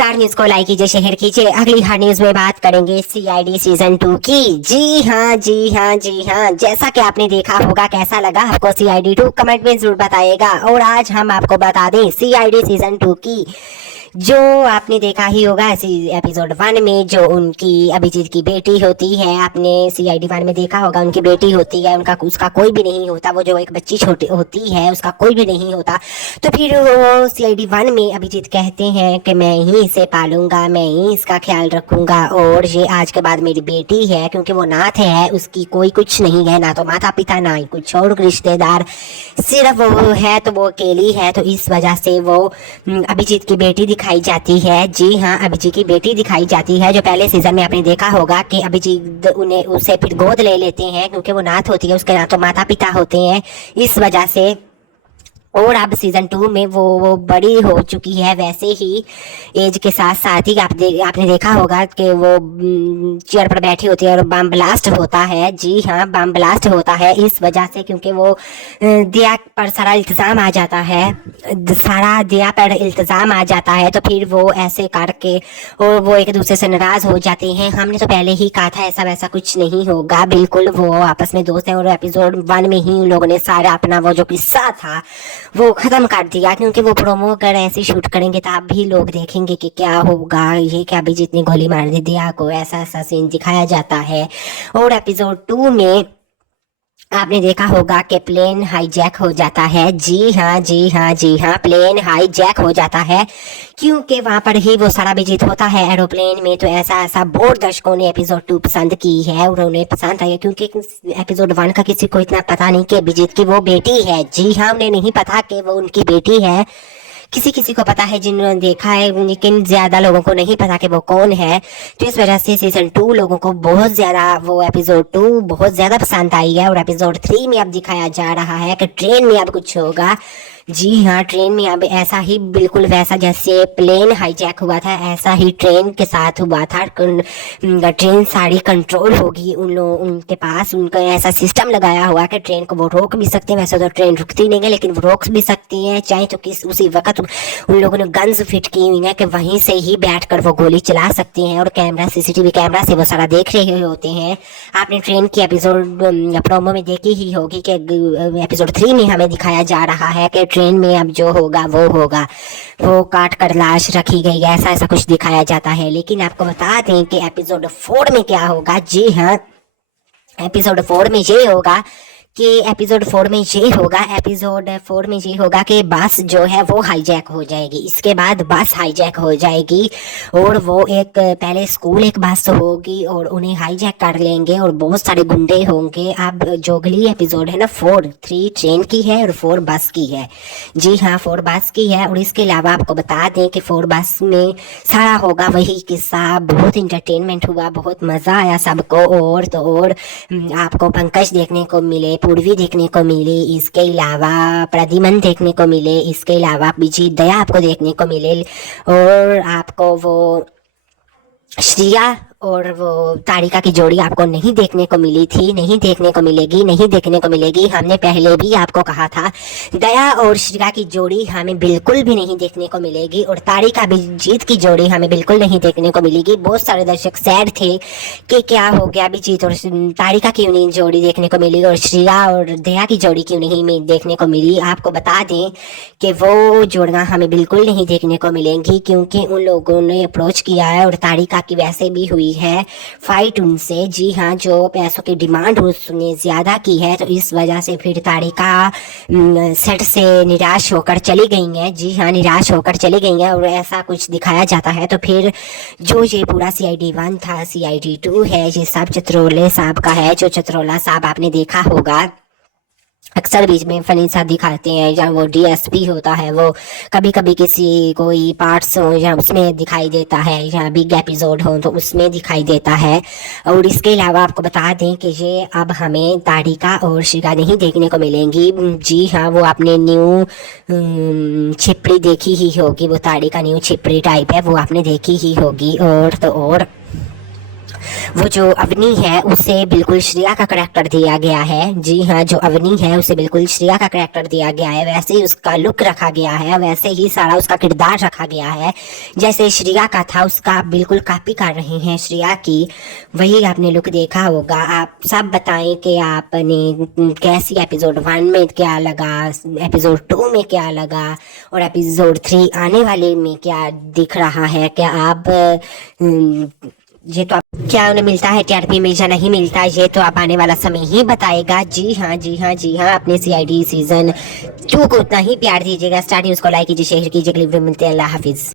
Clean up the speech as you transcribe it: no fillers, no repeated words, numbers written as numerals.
Star news को like कीजिए, share कीजिए। अगली हर न्यूज में बात करेंगे सीआईडी सीजन 2 की। जी हाँ जी हाँ जी हाँ, जैसा कि आपने देखा होगा, कैसा लगा आपको सीआईडी 2 कमेंट में जरूर बताइएगा। और आज हम आपको बता दें सीआईडी सीजन 2 की, जो आपने देखा ही होगा एपिसोड 1 में जो उनकी अभिजीत की बेटी होती है, आपने सीआईडी 1 में देखा होगा, उनकी बेटी होती है, उसका कोई भी नहीं होता, वो जो एक बच्ची छोटी होती है उसका कोई भी नहीं होता। तो फिर वो सीआईडी 1 में अभिजीत कहते हैं कि मैं ही इसे पालूंगा, मैं ही इसका ख्याल रखूंगा, और ये आज के बाद मेरी बेटी है, क्योंकि वो नाथ है, उसकी कोई कुछ नहीं है, ना तो माता पिता ना ही कुछ और रिश्तेदार, सिर्फ वो है तो वो अकेली है। तो इस वजह से वो अभिजीत की बेटी दिखाई जाती है। जी हाँ, अभिजीत की बेटी दिखाई जाती है, जो पहले सीजन में आपने देखा होगा कि अभिजीत उसे फिर गोद ले लेते हैं, क्योंकि वो नाथ होती है, उसके ना तो माता पिता होते हैं, इस वजह से। और अब सीजन 2 में वो बड़ी हो चुकी है, वैसे ही एज के साथ साथ ही आपने देखा होगा कि वो चेयर पर बैठी होती है और बम ब्लास्ट होता है। जी हाँ, बम ब्लास्ट होता है इस वजह से क्योंकि वो दिया पर सारा इल्तिज़ाम आ जाता है, दिया पर इल्तिज़ाम आ जाता है। तो फिर वो ऐसे करके और वो एक दूसरे से नाराज़ हो जाते हैं। हमने तो पहले ही कहा था ऐसा वैसा कुछ नहीं होगा, बिल्कुल वो आपस में दोस्त हैं। और एपिसोड 1 में ही उन लोगों ने सारा अपना वो जो किस्सा था वो खत्म कर दिया, क्योंकि वो प्रोमो अगर ऐसे शूट करेंगे तो आप भी लोग देखेंगे कि क्या होगा, ये क्या अभिजीत ने गोली मार दी दिया को, ऐसा ऐसा सीन दिखाया जाता है। और एपिसोड 2 में आपने देखा होगा कि प्लेन हाईजैक हो जाता है। जी हाँ जी हाँ जी हाँ, प्लेन हाईजैक हो जाता है, क्योंकि वहां पर ही वो सारा अभिजीत होता है एरोप्लेन में। तो ऐसा बहुत दर्शकों ने एपिसोड 2 पसंद की है और उन्हें पसंद आई, क्योंकि एपिसोड 1 का किसी को इतना पता नहीं कि अभिजीत की वो बेटी है। जी हाँ, उन्हें नहीं पता कि वो उनकी बेटी है। किसी किसी को पता है जिन्होंने देखा है, लेकिन ज्यादा लोगों को नहीं पता कि वो कौन है। तो इस वजह से सीजन 2 लोगों को बहुत ज्यादा, वो एपिसोड 2 बहुत ज्यादा पसंद आई है। और एपिसोड 3 में अब दिखाया जा रहा है कि ट्रेन में अब कुछ होगा। जी हाँ, ट्रेन में अब ऐसा ही, बिल्कुल वैसा जैसे प्लेन हाईजैक हुआ था, ऐसा ही ट्रेन के साथ हुआ था। ट्रेन सारी कंट्रोल होगी उनके पास, उनका ऐसा सिस्टम लगाया हुआ कि ट्रेन को वो रोक भी सकते हैं। वैसे तो ट्रेन रुकती नहीं है, लेकिन वो रोक भी सकती हैं, चाहे तो उसी वक्त उन लोगों ने गन्स फिट की हुई है कि वहीं से ही बैठकर वो गोली चला सकते हैं। और कैमरा, सीसीटीवी कैमरा से वो सारा देख रहे होते हैं। आपने ट्रेन की एपिसोड प्रोमो में देखी ही होगी कि एपिसोड 3 में हमें दिखाया जा रहा है कि ट्रेन में अब जो होगा, वो काट कर लाश रखी गई है, ऐसा कुछ दिखाया जाता है। लेकिन आपको बता दें कि एपिसोड 4 में क्या होगा। जी हाँ, एपिसोड 4 में ये होगा कि एपिसोड 4 में ये होगा कि बस जो है वो हाईजैक हो जाएगी। इसके बाद बस हाईजैक हो जाएगी और वो एक पहले स्कूल एक बस होगी और उन्हें हाईजैक कर लेंगे और बहुत सारे गुंडे होंगे। अब जो अगली एपिसोड है ना, 3 ट्रेन की है और 4 बस की है। जी हाँ, 4 बस की है। और इसके अलावा आपको बता दें कि 4 बस में सारा होगा वही किस्सा। बहुत इंटरटेनमेंट हुआ, बहुत मजा आया सबको। और तो और आपको पंकज देखने को मिले, पूर्वी देखने को मिली, इसके अलावा प्रद्युमन देखने को मिले, इसके अलावा विजय दया आपको देखने को मिले, और आपको वो श्रिया और वो तारिका की जोड़ी आपको नहीं देखने को मिली थी, नहीं देखने को मिलेगी। हमने पहले भी आपको कहा था दया और श्रिया की जोड़ी हमें बिल्कुल भी नहीं देखने को मिलेगी, और तारिका अभिजीत की जोड़ी हमें बिल्कुल नहीं देखने को मिलेगी। बहुत सारे दर्शक सैड थे कि क्या हो गया, अभिजीत और तारिका क्यों नहीं जोड़ी देखने को मिली और श्रिया और दया की जोड़ी क्यों नहीं देखने को मिली। आपको बता दें कि वो जोड़ियां हमें बिल्कुल नहीं देखने को मिलेंगी, क्योंकि उन लोगों ने अप्रोच किया है और तारिका की वैसे भी हुई है फाइट उनसे। जी हाँ, जो पैसों की डिमांड उसने ज्यादा की है, तो इस वजह से फिर तारिका सेट से निराश होकर चली गई है। जी हाँ, निराश होकर चली गई है और ऐसा कुछ दिखाया जाता है। तो फिर जो ये पूरा सीआईडी 1 था, सीआईडी 2 है, ये सब चित्रोले साहब का है। जो चित्रोला साहब आपने देखा होगा, अक्सर बीच में फनी सा दिखाते हैं, या वो डीएसपी होता है, वो कभी कभी किसी कोई पार्ट्स हो या उसमें दिखाई देता है, या बिग एपिसोड हो तो उसमें दिखाई देता है। और इसके अलावा आपको बता दें कि ये अब हमें तारिका और श्रिया नहीं देखने को मिलेंगी। जी हाँ, वो आपने न्यू छिपड़ी देखी ही होगी, वो तारिका न्यू छिपड़ी टाइप है, वो आपने देखी ही होगी। और तो और वो जो अवनी है उसे बिल्कुल श्रेया का करैक्टर दिया गया है। जी हाँ, जो अवनी है उसे बिल्कुल श्रेया का करैक्टर दिया गया है, वैसे ही उसका लुक रखा गया है, वैसे ही सारा उसका किरदार रखा गया है। जैसे श्रेया का था उसका आप बिल्कुल कॉपी कर रहे हैं श्रेया की, वही आपने लुक देखा होगा। आप सब बताएं कि आपने कैसी एपिसोड 1 में क्या लगा, एपिसोड 2 में क्या लगा और एपिसोड 3 आने वाले में क्या दिख रहा है। क्या आप ये तो आप क्या उन्हें मिलता है टीआरपी में या नहीं मिलता, ये तो आप आने वाला समय ही बताएगा। जी हाँ जी हाँ जी हाँ, अपने सीआईडी सीजन 2 को उतना ही प्यार दीजिएगा। स्टार न्यूज़ को लाइक कीजिए, शेयर कीजिए। मिलते हैं, अल्लाह हाफिज।